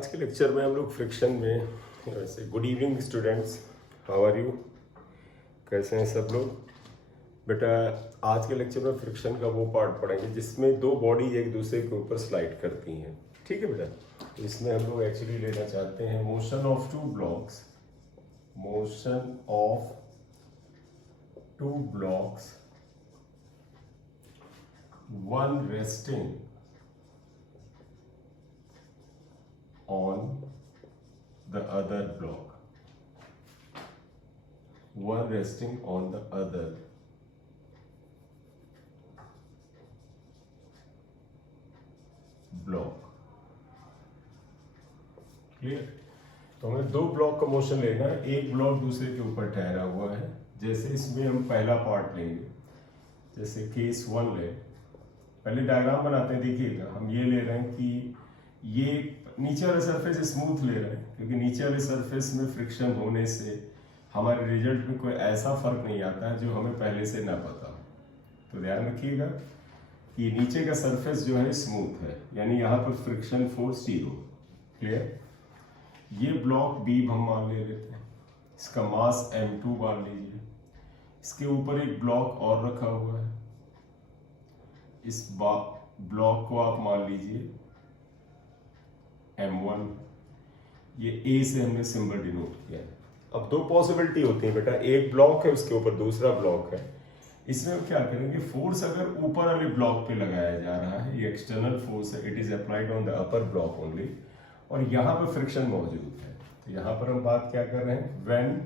आज के लेक्चर में हम लोग फ्रिक्शन में वैसे good evening students, how are you, कैसे हैं सब लोग। बेटा आज के लेक्चर में फ्रिक्शन का वो पार्ट पढ़ेंगे जिसमें दो बॉडी एक दूसरे के ऊपर स्लाइड करती हैं। ठीक है बेटा, तो इसमें हम लोग एक्चुअली लेना चाहते हैं motion of two blocks, motion of two blocks, one resting on the other block, one resting on the other block। Clear? तो हमें दो ब्लॉक का मोशन लेना है, एक ब्लॉक दूसरे के ऊपर ठहरा हुआ है। जैसे इसमें हम पहला पार्ट लेंगे, जैसे केस 1 ले, पहले डायग्राम बनाते हैं। देखिएगा हम ये ले रहे हैं कि ये नीचे वाले सरफेस स्मूथ ले रहे हैं क्योंकि नीचे वाले सरफेस में फ्रिक्शन होने से हमारे रिजल्ट में कोई ऐसा फर्क नहीं आता है जो हमें पहले से ना पता हो। तो ध्यान रखिएगा कि नीचे का सरफेस जो है स्मूथ है, यानी यहाँ पर फ्रिक्शन फोर्स 0। क्लियर? ये ब्लॉक बी हम मान ले लेते हैं, इसका मास m2 मान लीजिए। इसके ऊपर एक ब्लॉक और रखा हुआ है, इस ब्लॉक को आप मान लीजिए m1। ये a से हमने सिंबल डिनोट किया है। अब दो पॉसिबिलिटी होती है बेटा, एक ब्लॉक है उसके ऊपर दूसरा ब्लॉक है। इसमें हम क्या करेंगे, फोर्स अगर ऊपर वाले ब्लॉक पे लगाया जा रहा है, ये एक्सटर्नल फोर्स है, it is applied on the upper block only, और यहाँ पर फ्रिक्शन मौजूद है। तो यहाँ पर हम बात क्या कर रहे हैं, when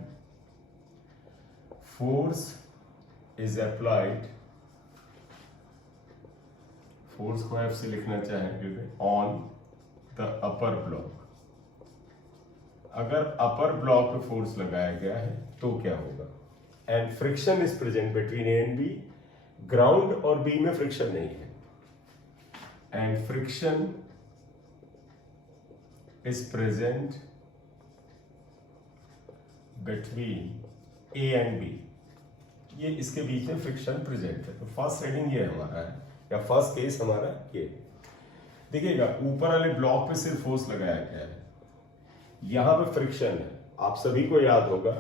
force is applied, force को F से लिखना चाहेंगे, ऑन द अपर ब्लॉक। अगर अपर ब्लॉक पे फोर्स लगाया गया है तो क्या होगा, and friction is present between A and B. Ground और बी में फ्रिक्शन नहीं है, and friction is present between A and B. ये इसके बीच में फ्रिक्शन प्रेजेंट है। तो फर्स्ट रीडिंग ये हमारा है, या फर्स्ट केस हमारा ये। देखिएगा ऊपर वाले ब्लॉक पे सिर्फ फोर्स लगाया गया है, यहां पे फ्रिक्शन है। आप सभी को याद होगा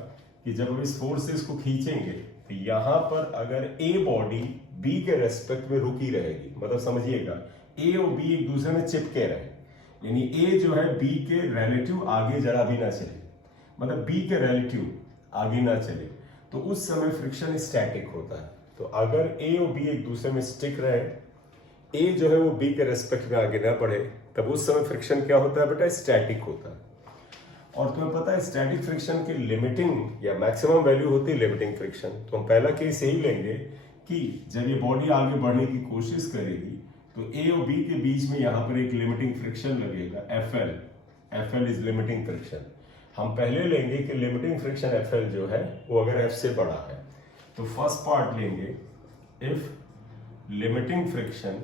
कि जब हम इस फोर्स से इसको खींचेंगे तो यहां पर अगर ए बॉडी बी के रेस्पेक्ट में रुकी रहेगी, मतलब समझिएगा ए और बी एक दूसरे में चिपके रहे, यानी ए जो है बी के रिलेटिव आगे जरा भी ना चले, मतलब बी के रिलेटिव आगे ना चले, तो उस समय फ्रिक्शन स्टैटिक होता है। तो अगर ए और बी एक दूसरे में स्टिक रहे, ए जो है वो बी के रेस्पेक्ट में आगे ना बढ़े, तब उस समय फ्रिक्शन क्या होता है बेटा, स्टैटिक होता है। और तुम्हें पता है स्टैटिक फ्रिक्शन की लिमिटिंग या मैक्सिमम वैल्यू होती है लिमिटिंग फ्रिक्शन। तो हम पहला केस यही लेंगे कि जब ये बॉडी आगे बढ़ने की कोशिश करेगी तो ए और बी के बीच में यहाँ पर एक लिमिटिंग फ्रिक्शन लगेगा, F L is limiting friction. हम पहले लेंगे कि लिमिटिंग फ्रिक्शन एफ एल जो है वो अगर एफ से बड़ा है, तो फर्स्ट पार्ट लेंगे, if limiting friction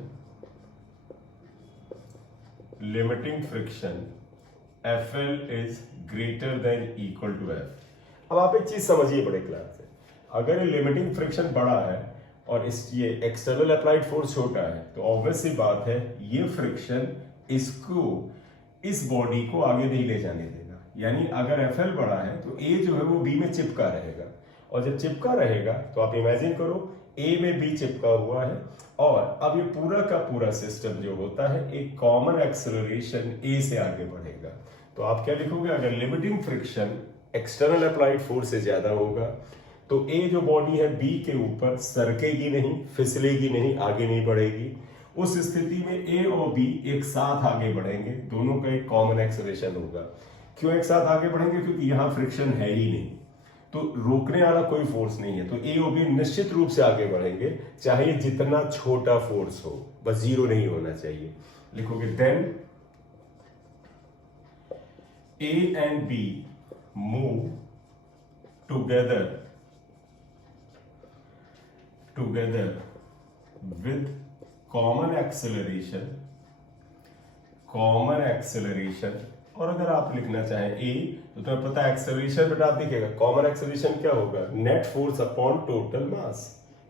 FL is greater than equal to F। अब आप एक चीज समझिए बड़े क्लास से, अगर लिमिटिंग फ्रिक्शन बड़ा है और ये एक्सटर्नल अप्लाइड फोर्स छोटा है, तो ऑब्वियस सी बात है ये फ्रिक्शन इसको, इस बॉडी को आगे नहीं ले जाने देगा। यानी अगर FL बड़ा है तो A जो है वो B में चिपका रहेगा, और जब चिपका रहेगा तो आप इमेजिन करो ए में बी चिपका हुआ है, और अब ये पूरा का पूरा सिस्टम जो होता है एक कॉमन एक्सेलरेशन ए से आगे बढ़ेगा। तो आप क्या लिखोगे, अगर limiting friction external applied force से ज्यादा होगा तो ए जो बॉडी है बी के ऊपर सरकेगी नहीं, फिसलेगी नहीं, आगे नहीं बढ़ेगी। उस स्थिति में ए और बी एक साथ आगे बढ़ेंगे, दोनों का एक कॉमन एक्सेलरेशन होगा। क्यों एक साथ आगे बढ़ेंगे, क्योंकि यहां फ्रिक्शन है ही नहीं, तो रोकने वाला कोई फोर्स नहीं है, तो ए और बी निश्चित रूप से आगे बढ़ेंगे, चाहे जितना छोटा फोर्स हो, बस जीरो नहीं होना चाहिए। लिखोगे then A and B move together with common acceleration. और अगर आप लिखना चाहें ए, तो तुम्हें पता है एक्सेलरेशन बेटा, आप देखिएगा कॉमन एक्सेलरेशन क्या होगा, net force upon total mass,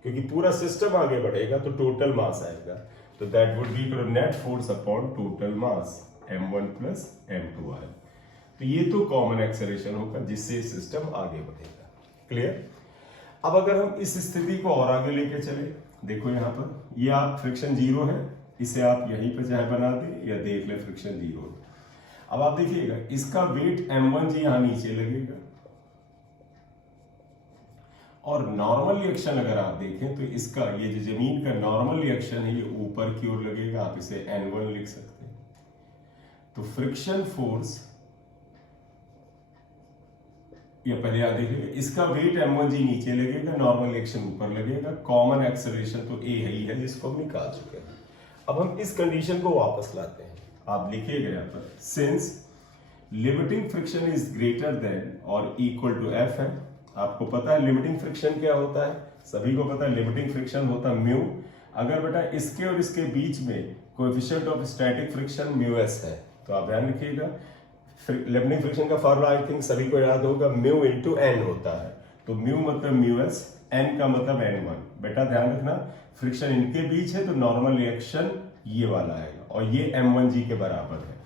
क्योंकि पूरा सिस्टम आगे बढ़ेगा तो टोटल मास आएगा, तो that would be net force upon total mass, m1 plus m2 आए। तो ये तो कॉमन एक्सेलरेशन होगा जिससे सिस्टम आगे बढ़ेगा। क्लियर? अब अगर हम इस स्थिति को और आगे लेके चले, देखो यहाँ पर ये आप फ्रिक्शन जीरो है, इसे आप यहीं पे चाहे बना दे या देख ले फ्रिक्शन जीरो है। अब आप देखिएगा इसका वेट m1 जी यहां नीचे लगेगा और नॉर्मल रिएक्शन अगर आप देखें तो इसका ये जो जमीन का नॉर्मल रिएक्शन है ये ऊपर की ओर लगेगा, आप इसे n1 लिख सकते हैं। तो फ्रिक्शन फोर्स या पहले आप देखिएगा इसका वेट m1 जी नीचे लगेगा, नॉर्मल रिएक्शन ऊपर लगेगा, कॉमन एक्सेलरेशन तो a ही है जिसको हम निकाल चुके हैं। अब हम इस कंडीशन को वापस लाते हैं, आप लिखिएगा यहाँ पर since limiting friction is greater then और इक्वल टू एफ है। आपको पता है लिमिटिंग फ्रिक्शन क्या होता है, सभी को पता है लिमिटिंग फ्रिक्शन होता है म्यू। अगर बेटा इसके और इसके बीच में coefficient of static friction mu S है तो आप ध्यान रखिएगा लिमिटिंग फ्रिक्शन का फॉर्मूला आई थिंक सभी को याद होगा, म्यू इंटू एन होता है। तो म्यू मतलब म्यू एस, एन का मतलब n1। बेटा ध्यान रखना फ्रिक्शन इनके बीच है तो नॉर्मल रिएक्शन ये वाला आएगा और ये m1 जी के बराबर है,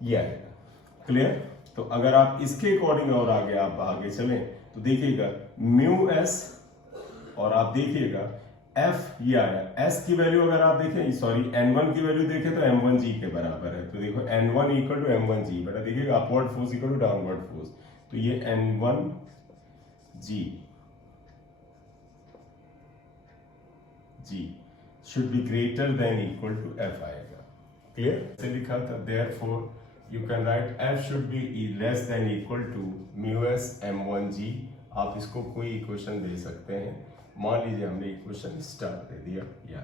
ये आएगा। क्लियर? तो अगर आप इसके अकॉर्डिंग और आगे चलें तो देखिएगा म्यू एस और आप देखिएगा एफ ये आया, एस की वैल्यू अगर आप देखें सॉरी n1 की वैल्यू देखें तो m1 जी के बराबर है। तो देखो n1 equal to m1 g, बेटा देखिएगा upward force equal to downward force, तो ये n1 g should be greater than equal to f आएगा। क्लियर? से लिखा था therefore you can write f should be less than equal to mu s m1 g. आप इसको कोई equation दे सकते हैं, मान लीजिए हमने इक्वेशन स्टार्ट दे दिया या।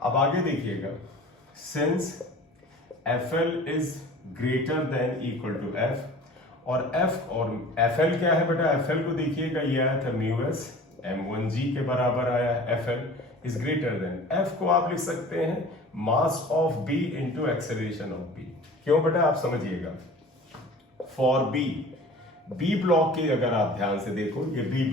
अब आगे देखिएगा since FL is greater than equal to f और FL क्या है बेटा, FL को देखिएगा ये आया था म्यू एस m1 जी के बराबर आया है, FL is greater then, F को आप लिख सकते हैं मास of B into acceleration of B। क्यों बेटा आप समझिएगा, फॉर बी ब्लॉक की अगर आप ध्यान से देखो ये बी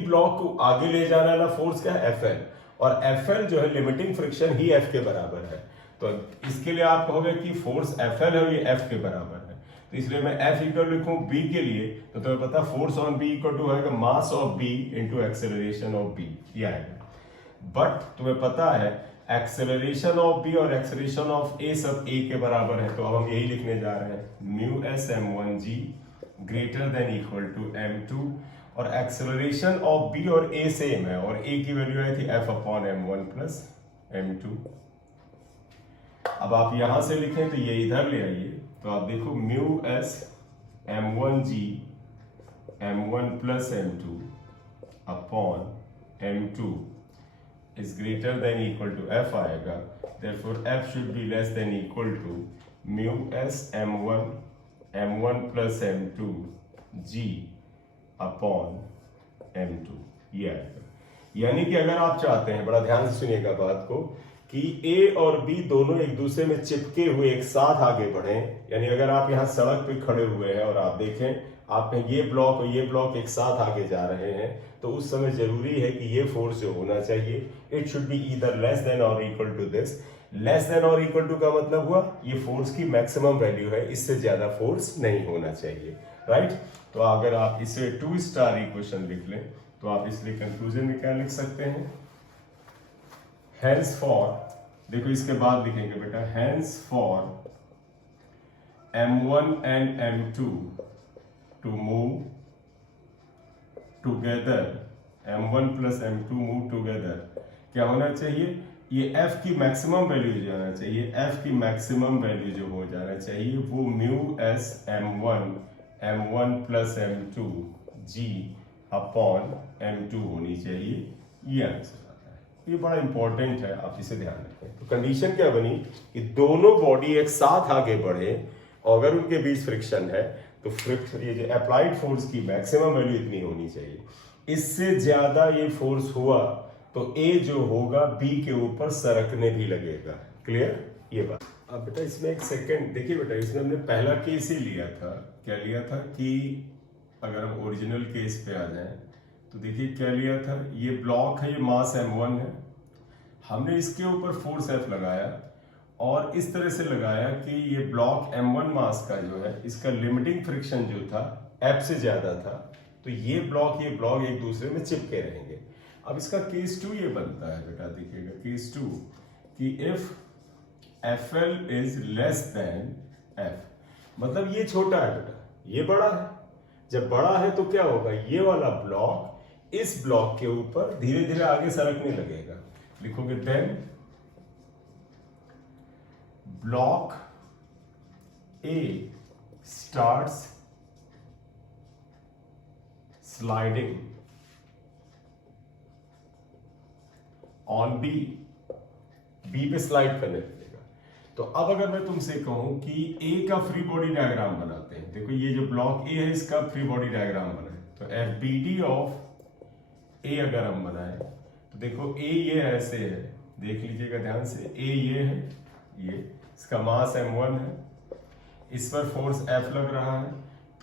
ब्लॉक को आगे ले जाने वाला फोर्स क्या है FL, और FL जो है लिमिटिंग फ्रिक्शन ही F के बराबर है। तो इसके लिए आप कहोगे कि फोर्स FL है और ये F के बराबर है, तो इसलिए मैं F इक्वल लिखूं B के लिए तो तुम्हें पता force on B equal to होगा mass of B into acceleration of B, ये आएगा। बट तुम्हें पता है एक्सेलरेशन ऑफ B और एक्सेलरेशन ऑफ A सब A के बराबर है, तो अब हम यही लिखने जा रहे हैं mu s m1 g greater than equal to m2, और एक्सेलरेशन ऑफ B और A सेम है और A की वैल्यू आई थी f upon m1 plus m2। अब आप यहां से लिखें तो ये इधर ले आइए, तो आप देखो mu s m1 g m1 plus m2 upon m2 is greater than equal to f आएगा, therefore f should be less than equal to mu s m1 plus m2 g upon m2, ये आएगा। यानी कि अगर आप चाहते हैं, बड़ा ध्यान से सुनिएगा बात को, कि A और B दोनों एक दूसरे में चिपके हुए एक साथ आगे बढ़े, यानी अगर आप यहाँ सड़क पे खड़े हुए हैं और आप देखें आप ये ब्लॉक और ये ब्लॉक एक साथ आगे जा रहे हैं, तो उस समय जरूरी है कि ये फोर्स जो होना चाहिए it should be either less than और equal to this. Less than और इक्वल टू का मतलब हुआ ये फोर्स की मैक्सिमम वैल्यू है, इससे ज्यादा फोर्स नहीं होना चाहिए, राइट। तो अगर आप इसे 2 स्टार इक्वेशन लिख लें तो आप इसलिए कंक्लूजन में क्या लिख सकते हैं, हेंस फॉर, देखो इसके बाद लिखेंगे बेटा, hence for m1 and m2 to move together, m1 plus m2 move together, क्या होना चाहिए, ये f की मैक्सिमम वैल्यू जो आना चाहिए, f की मैक्सिमम वैल्यू जो हो जाना चाहिए वो mu s m1 plus m2 g upon m2 होनी चाहिए, ये आंसर आता है। ये बड़ा इंपॉर्टेंट है, आप इसे ध्यान रखें। तो कंडीशन क्या बनी कि दोनों बॉडी एक साथ आगे बढ़े और अगर उनके बीच फ्रिक्शन है तो फ्रिक्शन, ये जो अप्लाइड फोर्स की मैक्सिमम वैल्यू इतनी होनी चाहिए, इससे ज्यादा ये फोर्स हुआ तो A जो होगा B के ऊपर सरकने भी लगेगा। क्लियर ये बात। अब बेटा इसमें एक सेकंड देखिए बेटा, इसमें हमने पहला केस ही लिया था, क्या लिया था कि अगर हम ओरिजिनल केस पे आ जाएं तो देखिए क्या लिया था, ये ब्लॉक है, ये मास m1 है, हमने इसके ऊपर फोर्स F लगाया और इस तरह से लगाया कि ये ब्लॉक M1 मास का जो है इसका लिमिटिंग फ्रिक्शन जो था F से ज्यादा था, तो ये ब्लॉक एक दूसरे में चिपके रहेंगे। अब इसका केस 2 ये बनता है बेटा, देखिएगा केस 2 कि if FL is less than F, मतलब ये छोटा है बेटा, ये बड़ा है। जब बड़ा है तो क्या होगा, ये वाला ब्लॉक इस ब्लॉक के ऊपर धीरे धीरे आगे सरकने लगेगा। लिखोगे then block A starts sliding on B, B पे स्लाइड करने लगेगा। तो अब अगर मैं तुमसे कहूं कि A का फ्री बॉडी डायग्राम बनाते हैं, देखो ये जो ब्लॉक A है इसका फ्री बॉडी डायग्राम बनाए, तो FBD ऑफ A अगर हम बनाए तो देखो A ये ऐसे है, देख लीजिएगा ध्यान से, A ये है, ये इसका मास M1 है, इस पर फोर्स F लग रहा है,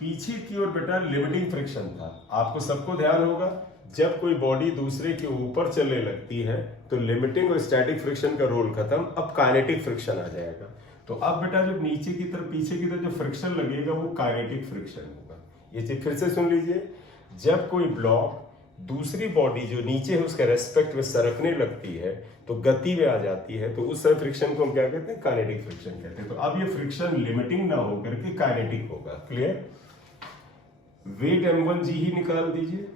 पीछे की ओर बेटा लिमिटिंग फ्रिक्शन था। आपको सबको ध्यान होगा जब कोई बॉडी दूसरे के ऊपर चलने लगती है तो लिमिटिंग और स्टैटिक फ्रिक्शन का रोल खत्म, अब काइनेटिक फ्रिक्शन आ जाएगा। तो अब बेटा जब नीचे की तरफ पीछे की तरफ जो फ्रिक्शन लगेगा वो काइनेटिक फ्रिक्शन होगा। ये चीज फिर से सुन लीजिए, जब कोई ब्लॉक दूसरी बॉडी जो नीचे है उसके रेस्पेक्ट में सरकने लगती है तो गति में आ जाती है, तो उस समय फ्रिक्शन को हम क्या कहते हैं, काइनेटिक फ्रिक्शन कहते हैं। तो अब ये फ्रिक्शन लिमिटिंग ना होकर के काइनेटिक होगा। क्लियर? वेट M1G ही निकाल दीजिए,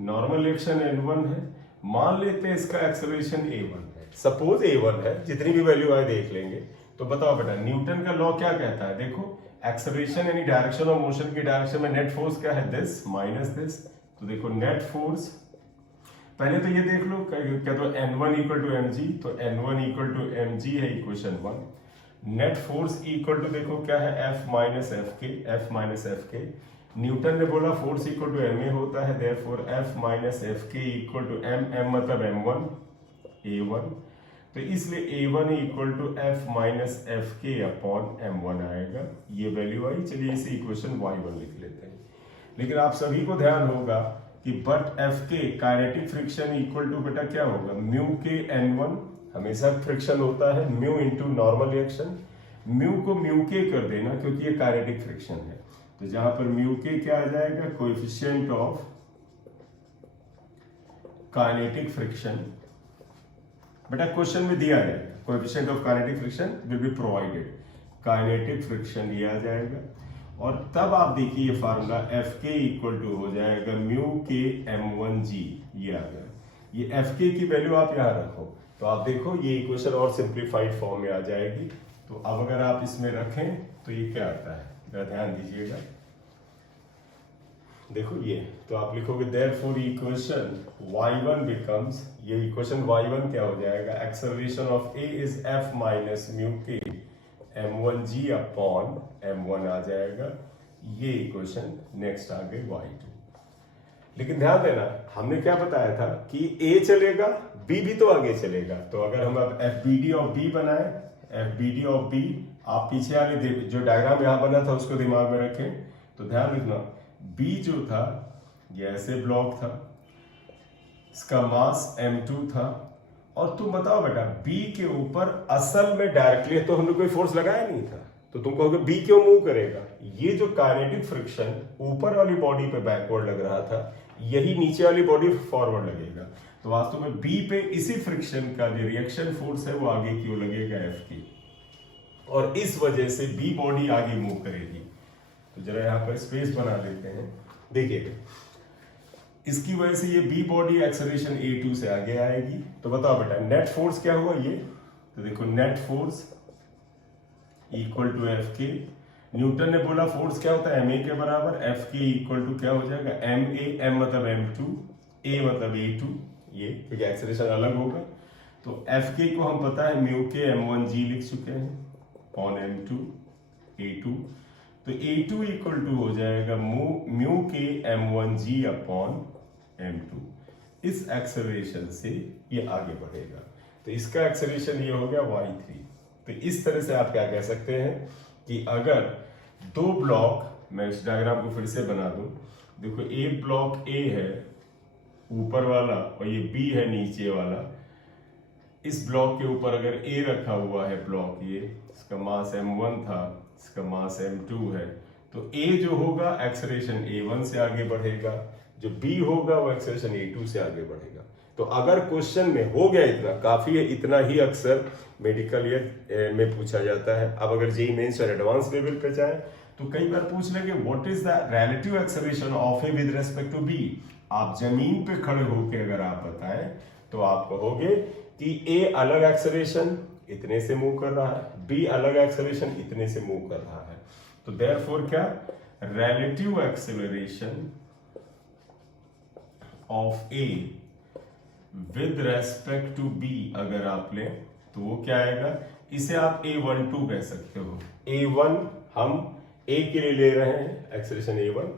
नॉर्मल एक्शन N1 है, मान लेते हैं इसका एक्सेलरेशन A1 है, सपोज A1 है, जितनी भी वैल्यू आए देख लेंगे। तो बताओ बेटा न्यूटन का लॉ क्या कहता है, देखो एक्सेलरेशन यानी डायरेक्शन ऑफ मोशन की डायरेक्शन में नेट फोर्स क्या है, दिस माइनस दिस। तो देखो नेट फोर्स, पहले तो ये देख लो क्या, तो N1 इक्वल टू mg, तो N1 इक्वल टू mg है equation 1। Net force equal to देखो क्या है, F minus f k. Newton ने बोला फोर्स इक्वल टू ma होता है, therefore F minus f k equal to m मतलब m1 A1, तो इसलिए A1 equal to F minus f k upon m1 आएगा। ये वैल्यू आई, चलिए इसे इक्वेशन y1 लिख लेते हैं। लेकिन आप सभी को ध्यान होगा कि बट एफ के काइनेटिक फ्रिक्शन इक्वल टू बेटा क्या होगा, म्यू के N1, हमेशा फ्रिक्शन होता है mu into normal reaction, mu को म्यू के कर देना क्योंकि ये काइनेटिक फ्रिक्शन है। तो जहां पर म्यू के क्या आ जाएगा, कोएफिशिएंट ऑफ काइनेटिक फ्रिक्शन, बेटा क्वेश्चन में दिया जाएगा coefficient of kinetic friction will be provided, kinetic friction ये आ जाएगा। और तब आप देखिए ये formula F k equal to हो जाएगा म्यू के M1G, ये आ गया। ये एफ के की वैल्यू आप यहां रखो तो आप देखो ये इक्वेशन और सिंप्लीफाइड फॉर्म में आ जाएगी। तो अब अगर आप इसमें रखें तो ये क्या आता है, जरा ध्यान दीजिएगा, देखो ये, तो आप लिखोगे देयरफॉर इक्वेशन y1 बिकम्स, ये इक्वेशन y1 क्या हो जाएगा, acceleration of A is F minus mu के M1G अपॉन M1 आ जाएगा। ये इक्वेशन नेक्स्ट आ गई y2। लेकिन ध्यान देना हमने क्या बताया था कि A चलेगा B भी तो आगे चलेगा। तो अगर हम अब FBD ऑफ B बनाए, FBD ऑफ B, आप पीछे वाले जो डायग्राम यहां बना था उसको दिमाग में रखें तो ध्यान रखना B जो था ये ऐसे ब्लॉक था, इसका मास M2 था, और तुम बताओ बेटा B के ऊपर असल में डायरेक्टली तो हमने कोई फोर्स लगाया नहीं था, तो तुम कहोगे B क्यों मूव करेगा, ये जो काइनेटिक फ्रिक्शन ऊपर वाली बॉडी पे बैकवर्ड लग रहा था यही नीचे वाली बॉडी फॉरवर्ड लगेगा। तो वास्तव में B पे इसी फ्रिक्शन का जो रिएक्शन फोर्स है वो आगे क्यों लगेगा F की, और इस वजह से B बॉडी आगे मूव करेगी। तो जरा यहाँ पर स्पेस बना लेते हैं, देखिए इसकी वजह से ये B बॉडी एक्सेलरेशन A2 से आगे आएगी। तो बताओ बेटा नेट फोर्स क्या हुआ ये, तो देखो net force equal to f k, Newton ने बोला फोर्स क्या होता है ma के बराबर, एफ के इक्वल टू क्या हो जाएगा ma, m मतलब m2, a मतलब a2, ये क्योंकि एक्सेलरेशन अलग होगा। तो एफ के को हम पता है म्यू के M1G लिख चुके हैं ऑन m2 a2, तो a2 इक्वल टू हो जाएगा म्यू के M1G अपॉन m2। इस एक्सेलरेशन से ये आगे बढ़ेगा, तो इसका एक्सेलरेशन ये हो गया y3। तो इस तरह से आप क्या कह सकते हैं कि अगर दो ब्लॉक, मैं इस डायग्राम को फिर से बना दूं, देखो एक ब्लॉक A है ऊपर वाला और ये B है नीचे वाला, इस ब्लॉक के ऊपर अगर ए रखा हुआ है ब्लॉक, ये इसका मास m1 था, इसका मास m2 है, तो ए जो होगा एक्सेलरेशन a1 से आगे बढ़ेगा, जो बी होगा वो एक्सेलरेशन a2 से आगे बढ़ेगा। तो अगर क्वेश्चन में हो गया इतना काफी है, इतना ही अक्सर मेडिकल में पूछा जाता है। अब अगर जेईई मेंस और एडवांस लेवल पे जाए तो कई बार पूछ लेंगे what is the relative acceleration of A with respect to B. आप जमीन पे खड़े होकर अगर आप बताएं तो आप कहोगे कि ए अलग एक्सेलरेशन इतने से मूव कर रहा है, बी अलग एक्सेलरेशन इतने से मूव कर रहा है। तो देयरफॉर क्या, relative acceleration of A with respect to B अगर आप लें तो वो क्या आएगा, इसे आप a12 कह सकते हो। a1 हम a के लिए ले रहे हैं एक्सेलरेशन a1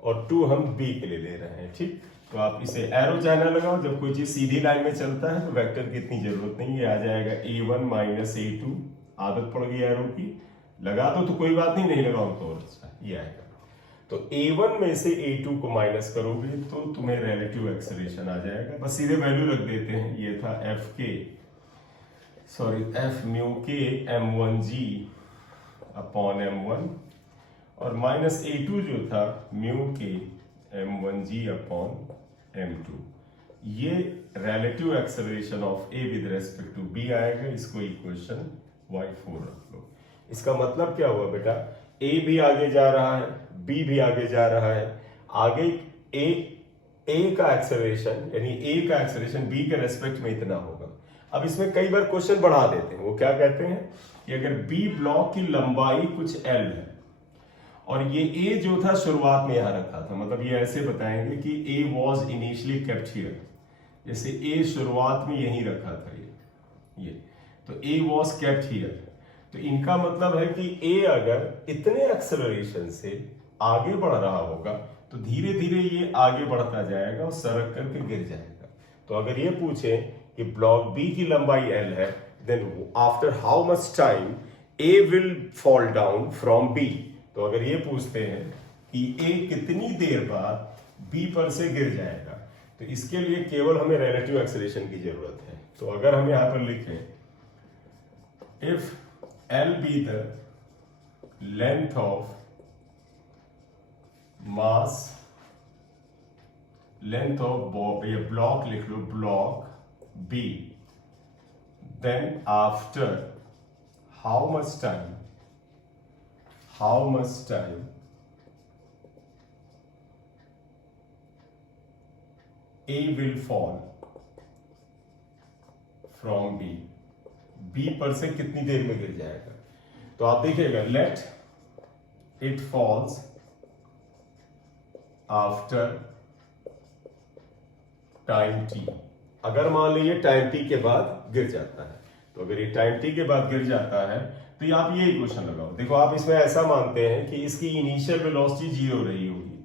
और 2 हम b के लिए ले रहे हैं, ठीक। तो आप इसे एरो चाहे ना लगाओ, जब कोई चीज सीधी लाइन में चलता है तो वेक्टर की इतनी जरूरत नहीं है, आ जाएगा a1 माइनस a2। आदत पड़ गई एरो की, लगा दो तो कोई बात नहीं लगाओ तो और अच्छा ये आएगा। तो a1 में से a2 को माइनस करोगे तो तुम्हें रिलेटिव एक्सेलरेशन आ जाएगा। बस सीधे वैल्यू रख देते हैं, ये था f म्यू के m1g अपॉन m1 और माइनस a2 जो था म्यू के m1g अपॉन m2। ये relative acceleration of a with respect to b आएगा। इसको इक्वेशन y4 रख लो। इसका मतलब क्या हुआ बेटा, a भी आगे जा रहा है, b भी आगे जा रहा है, आगे a का एक्सेलरेशन यानी a का एक्सेलरेशन b के रेस्पेक्ट में इतना होगा। अब इसमें कई बार क्वेश्चन बढ़ा देते हैं, वो क्या कहते हैं कि अगर b ब्लॉक की लंबाई कुछ l है और ये a जो था शुरुआत में यहां रखा था, मतलब ये ऐसे बताएंगे कि a was initially kept here, जैसे a शुरुआत में यहीं रखा था ये तो a was kept here। तो इनका मतलब है कि a अगर इतने एक्सेलरेशन से आगे बढ़ रहा होगा तो धीरे धीरे ये आगे बढ़ता जाएगा और सरक करके गिर जाएगा। तो अगर ये पूछे कि ब्लॉक बी की लंबाई l है, then after how much time a will fall down from b। तो अगर ये पूछते हैं कि a कितनी देर बाद b पर से गिर जाएगा, तो इसके लिए केवल हमें रिलेटिव एक्सेलरेशन की जरूरत है। तो अगर हम यहां पर लिखें if l be the length of mass, length of ये ब्लॉक लिख लो, block b, then after how much time a will fall from b पर से कितनी देर में गिर जाएगा। तो आप देखिएगा let it falls after time t। अगर मान लीजिए टाइम t के बाद गिर जाता है, तो अगर ये टाइम t के बाद गिर जाता है तो ये आप ये इक्वेशन लगाओ। देखो आप इसमें ऐसा मानते हैं कि इसकी इनिशियल वेलोसिटी 0 रही होगी,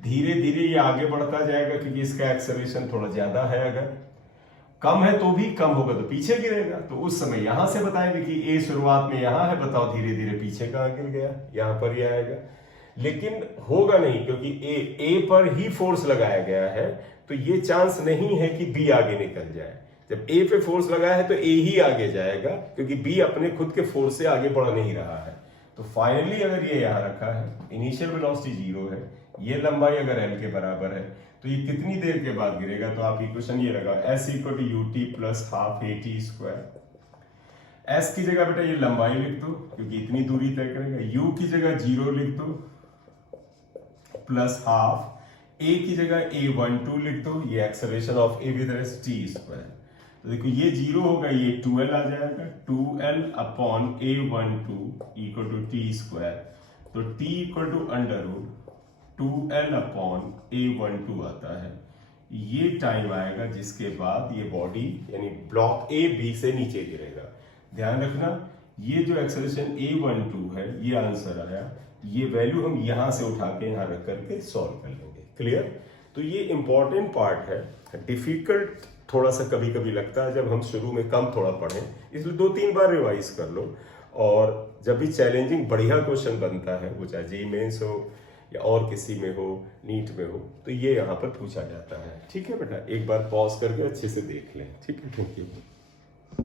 धीरे धीरे ये आगे बढ़ता जाएगा क्योंकि इसका एक्सेलरेशन थोड़ा ज्यादा है, अगर कम है तो भी कम होगा तो पीछे गिरेगा। तो उस समय यहां से बताएंगे कि ए शुरुआत में यहां है, बताओ धीरे धीरे पीछे कहां गिर गया, यहां पर ही आएगा। लेकिन होगा नहीं क्योंकि ए पर ही फोर्स लगाया गया है, तो ये चांस नहीं है कि बी आगे निकल जाए। जब ए पे फोर्स लगाया है तो ए ही आगे जाएगा क्योंकि बी अपने खुद के फोर्स से आगे बढ़ नहीं रहा है। तो फाइनली अगर ये यहां रखा है, इनिशियल वेलोसिटी 0 है, ये लंबाई अगर l के बराबर है, तो ये कितनी देर के बाद गिरेगा। तो आप इक्वेशन ये लगा s equal to ut plus half at square. s की जगह बेटा ये लंबाई लिख दो क्योंकि इतनी दूरी तय करेगा, u की जगह 0 लिख दो प्लस हाफ, a की जगह a12 लिख दो, ये acceleration of a with rest t square. तो देखो ये 0 होगा, ये 2l आ जाएगा, 2l upon a12 equal to t square. तो t equal to under root 2l upon a12 आता है। ये टाइम आएगा जिसके बाद ये बॉडी यानी ब्लॉक ए बी से नीचे गिरेगा। ध्यान रखना ये जो एक्सेलरेशन a12 है ये आंसर आया, ये वैल्यू हम यहां से उठा के यहां रख करके सॉल्व कर लेंगे। क्लियर। तो ये इंपॉर्टेंट पार्ट है, डिफिकल्ट थोड़ा सा कभी कभी लगता है जब हम शुरू में कम थोड़ा पढ़ें, इसलिए 2-3 बार रिवाइज कर लो। और जब भी चैलेंजिंग बढ़िया क्वेश्चन बनता है, वो चाहे जेईई मेंस हो या और किसी में हो, नीट में हो, तो ये यहाँ पर पूछा जाता है। ठीक है बेटा, एक बार पॉज करके अच्छे से देख लें। ठीक है, थैंक यू।